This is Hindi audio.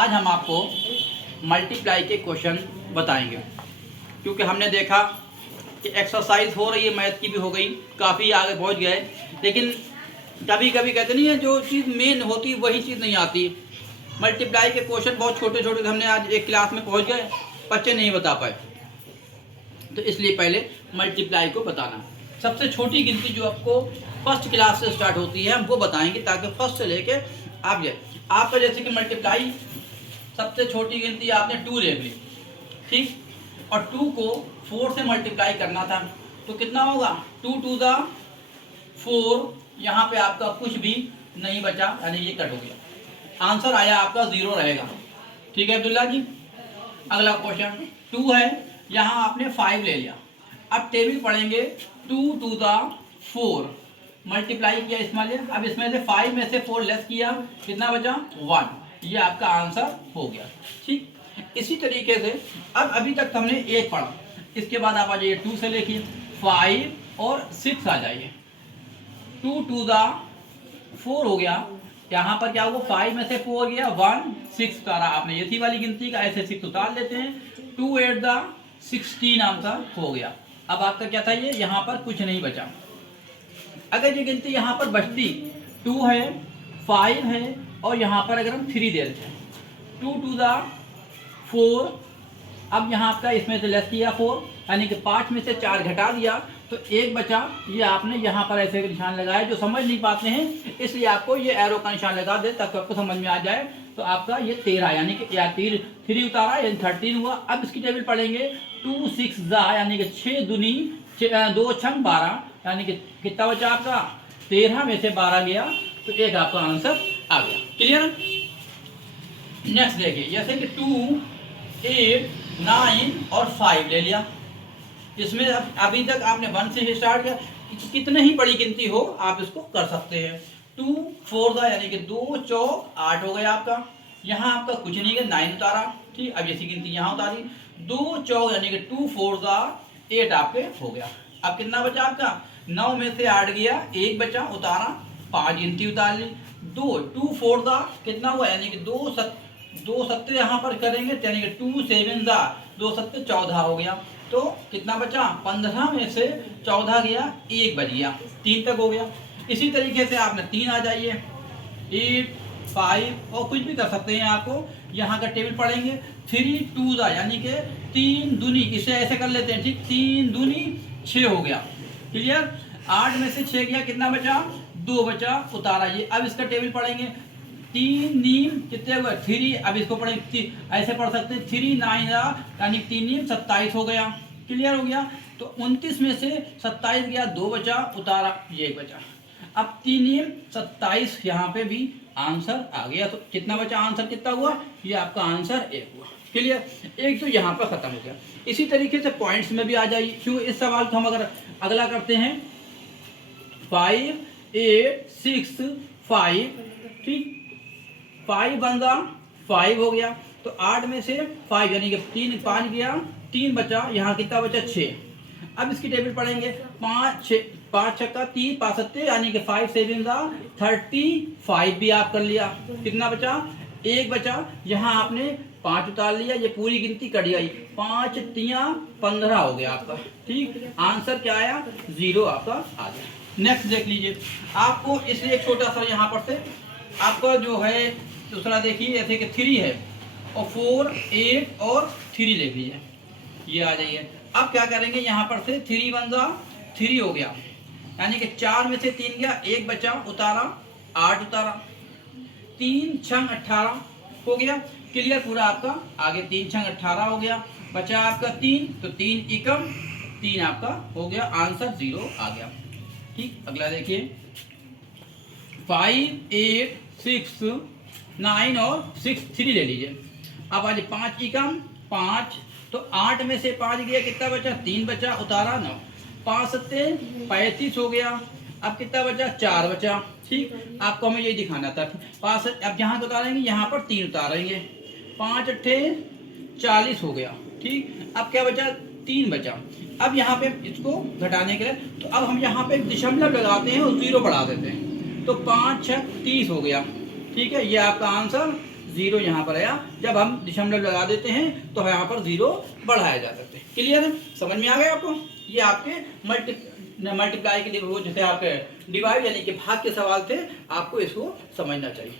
आज हम आपको मल्टीप्लाई के क्वेश्चन बताएंगे, क्योंकि हमने देखा कि एक्सरसाइज हो रही है, मैथ की भी हो गई, काफ़ी आगे पहुंच गए, लेकिन कभी कभी कहते नहीं है जो चीज़ मेन होती वही चीज़ नहीं आती। मल्टीप्लाई के क्वेश्चन बहुत छोटे छोटे हमने आज एक क्लास में पहुंच गए, बच्चे नहीं बता पाए, तो इसलिए पहले मल्टीप्लाई को बताना। सबसे छोटी गिनती जो आपको फर्स्ट क्लास से स्टार्ट होती है हम वो बताएंगे, ताकि फर्स्ट से लेके आप जाए। आपका जैसे कि मल्टीप्लाई सबसे छोटी गिनती आपने 2 ले ली, ठीक, और 2 को 4 से मल्टीप्लाई करना था, तो कितना होगा 2 टू द 4। यहाँ पे आपका कुछ भी नहीं बचा, यानी ये कट हो गया, आंसर आया आपका 0 रहेगा। ठीक है अब्दुल्ला जी। अगला क्वेश्चन 2 है, यहाँ आपने 5 ले लिया। अब टेबल पढ़ेंगे 2 टू द 4, मल्टीप्लाई किया इसमें, अब इसमें से 5 में से 4 लेस किया, कितना बचा 1, ये आपका आंसर हो गया। ठीक, इसी तरीके से अब अभी तक हमने 1 पढ़ा, इसके बाद आप आ जाइए 2 से लेखिए 5 और 6 आ जाइए। 2 टू द 4 हो गया, यहाँ पर क्या हुआ 5 में से 4 गया 1, 6 उतारा आपने, ये थी वाली गिनती का, ऐसे 6 उतार लेते हैं। 2 8 द 16 आंसर हो गया। अब आपका क्या था, ये यहाँ पर कुछ नहीं बचा। अगर ये गिनती यहाँ पर बचती 2 है 5 है और यहाँ पर अगर हम 3 दे देते हैं, 2 टू द 4, अब यहाँ आपका इसमें से लेस किया 4, यानी कि 5 में से 4 घटा दिया तो 1 बचा। ये आपने यहाँ पर ऐसे निशान लगाया, जो समझ नहीं पाते हैं इसलिए आपको ये एरो का निशान लगा दे ताकि आपको समझ में आ जाए। तो आपका ये 13, यानी कि 3 उतारा, यानी 13 हुआ। अब इसकी टेबल पढ़ेंगे 2 6 यानी कि 6 दूनी 2 छंग 12, यानी कि कितना बचा आपका 13 में से 12 गया, तो 1 आपका आंसर आ गया। क्लियर। नेक्स्ट देखिए, जैसे कि 2 8 9 और 5 ले लिया। इसमें अभी तक आपने 1 से स्टार्ट किया, कितने ही बड़ी गिनती हो आप इसको कर सकते हैं। 2 4 दा, यानी कि 2 चौक 8 हो गया आपका। यहाँ आपका कुछ नहीं है, 9 उतारा, ठीक। अब जैसी गिनती यहाँ उतारी, 2 चौक यानी कि 2 4 दा 8 आपके हो गया। अब कितना बचा आपका 9 में से 8 गया, 1 बचा, उतारा, 5 गिनती उतार ली। 2 4 दा कितना हुआ, यानी कि 2 सत्ते यहाँ पर करेंगे, यानी कि 2 7 दा 2 सत्ते 14 हो गया। तो कितना बचा 15 में से 14 गया, 1 बच गया, 3 तक हो गया। इसी तरीके से आपने 3 आ जाइए, 8 5 और कुछ भी कर सकते हैं। आपको यहाँ का टेबल पढ़ेंगे 3 2 दा, यानी कि 3 दूनी, इसे ऐसे कर लेते हैं, ठीक, 3 दूनी 6 हो गया। क्लियर। 8 में से 6 गया, कितना बचा 2 बचा, उतारा ये। अब इसका टेबल पढ़ेंगे 3 नीम कितने हुए 3, अब इसको पढ़ेंगे ऐसे पढ़ सकते हैं 3 9 यानी 3 नीम 27 हो गया। क्लियर हो गया। तो 29 में से 27 गया, 2 बचा, उतारा, ये 1 बचा। अब 3 नीम 27, यहाँ पे भी आंसर आ गया। तो कितना बचा, आंसर कितना हुआ, ये आपका आंसर 1 हुआ। क्लियर। 1 तो यहाँ पर खत्म हो गया। इसी तरीके से पॉइंट्स में भी आ जाइए, क्योंकि इस सवाल को हम अगर अगला करते हैं 5 8 6 5, ठीक, 5 बंदा 5 हो गया। तो 8 में से 5 यानी कि 3 5 गया, 3 बचा, यहाँ कितना बचा 6। अब इसकी टेबल पढ़ेंगे 5 6 5 छक्का 3 5 सत्ते, यानी कि 5 7 दा 35 भी आप कर लिया। कितना बचा 1 बचा, यहाँ आपने 5 उतार लिया, ये पूरी गिनती कट गई, 5 3 15 हो गया आपका। ठीक, आंसर क्या आया 0 आपका आ गया। नेक्स्ट देख लीजिए, आपको इसलिए एक छोटा सा यहाँ पर से आपका जो है दूसरा देखिए, जैसे कि 3 है और 4 8 और 3 ले लीजिए, ये आ जाइए। अब क्या करेंगे, यहाँ पर से 3 1 दा 3 हो गया, यानी कि 4 में से 3 गया, 1 बचा, उतारा, 8 उतारा, 3 6 18 हो गया। क्लियर। पूरा आपका आगे 3 6 18 हो गया, बचा आपका 3, तो 3 एकम 3 आपका हो गया, आंसर 0 आ गया। ठीक, अगला देखिए 5 8 6 9 और 6 3 ले लीजिए। अब आज 5 एकम 5, तो 8 में से 5 गया, कितना बचा 3 बचा, उतारा, 9 5 सत्ते 35 हो गया। अब कितना बचा 4 बचा। ठीक, आपको हमें यही दिखाना था। 5 अब यहाँ से उतारेंगे, यहाँ पर 3 उतारेंगे, 5 8 40 हो गया। ठीक, अब क्या बचा 3 बचा। अब यहाँ पे इसको घटाने के लिए तो अब हम यहाँ पे दशमलव लगाते हैं और 0 बढ़ा देते हैं, तो 5 6 30 हो गया। ठीक है, ये आपका आंसर जीरो यहाँ पर आया। जब हम दशमलव लगा देते हैं तो यहाँ पर जीरो बढ़ाया जा सकते हैं। क्लियर है, समझ में आ गया आपको? ये आपके मल्टीप्लाई के लिए वो जैसे आपके डिवाइड यानी कि भाग के सवाल थे, आपको इसको समझना चाहिए।